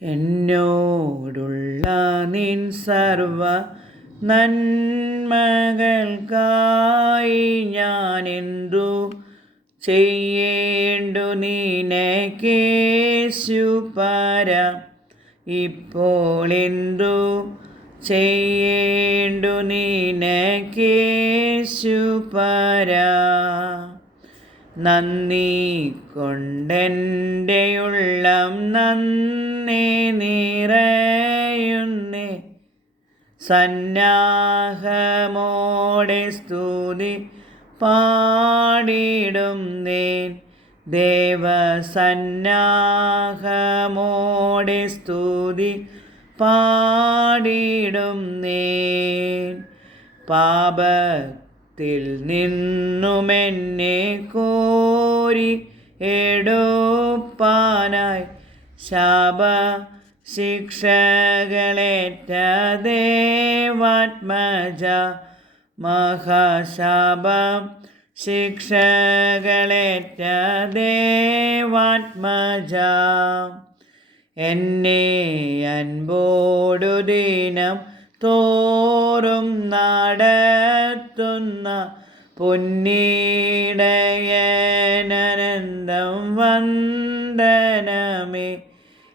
എന്നോടുള്ള നിൻ സർവ നന്മകൾക്കായി ഞാൻ എന്തു ചെയ്യേണ്ടു നീനക്കേശു പര ഇപ്പോൾ എന്തു ചെയ്യേണ്ടു നീനക്കേശു പര നന്ദി കൊണ്ടെന്റെ ഉള്ളം നന്ദി നിറയുന്നേ. സന്നാഹമോടെ സ്തുതി പാടിടും നേൻ. ദേവസന്നാഹമോടെ സ്തുതി പാടിടും നേൻ. പാപത്തിൽ നിന്നുമെന്നെ കോരി എടുപ്പാനായി ശാപ ശിക്ഷകളേറ്റ ദേവാത്മജ മഹാശാപം ശിക്ഷകളേറ്റ ദേവാത്മജ എന്നെ അൻപോടു ദിനം തോറും നടത്തുന്ന പൊന്നീടയനന്തം വന്ദനമേ.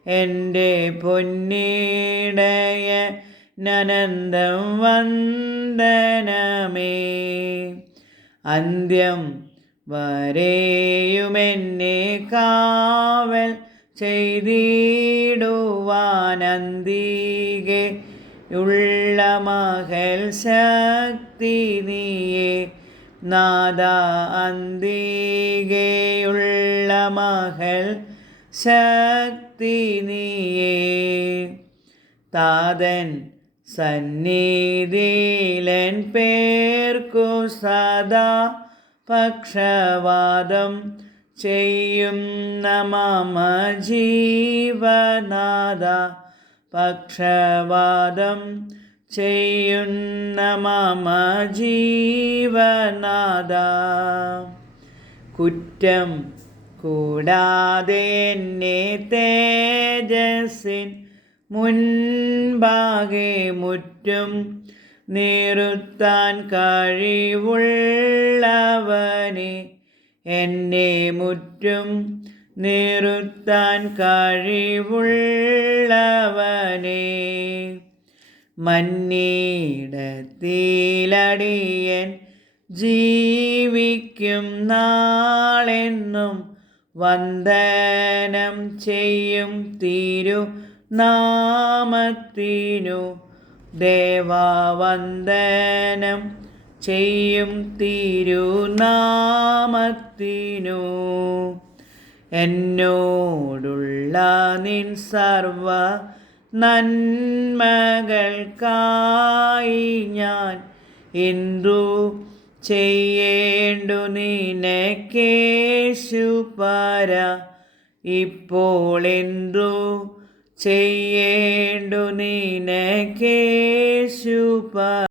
എന്റെ പൊന്നീടയ നനന്ദം വന്ദനമേ. അന്ത്യം വരെയുമെന്നെ കാവൽ ചെയ്തിടുവാനന്തികെ ഉള്ള മഹൽ ശക്തി നീയേ നാദ അന്തികെയുള്ള മകൾ ശക്തി നീയേ താതൻ സന്നിധിയിലൻ പേർക്കു സദാ പക്ഷവാദം ചെയ്യും നമ ജീവനാഥ പക്ഷവാദം ചെയ്യുന്ന മമ ജീവനാഥ കുറ്റം കൂടാതെ എന്നെ തേജസ്സിൻ മുൻപാകെ മുറ്റും നിറുത്താൻ കഴിവുള്ളവനെ എന്നെ മുറ്റും നിറുത്താൻ കഴിവുള്ളവനെ. മന്നീടത്തിലടിയൻ ജീവിക്കും നാളെന്നും വന്ദനം ചെയ്യും തിരു നാമത്തിനു ദേവാവന്ദനം ചെയ്യും തിരുനാമത്തിനു. എന്നോടുള്ള നിൻ സർവ നന്മകൾക്കായി ഞാൻ എന്തു ചെയ്യേണ്ടു നിനക്കേശു പര? ഇപ്പോൾ എന്തു ചെയ്യേണ്ടു നിനക്കേശു പര?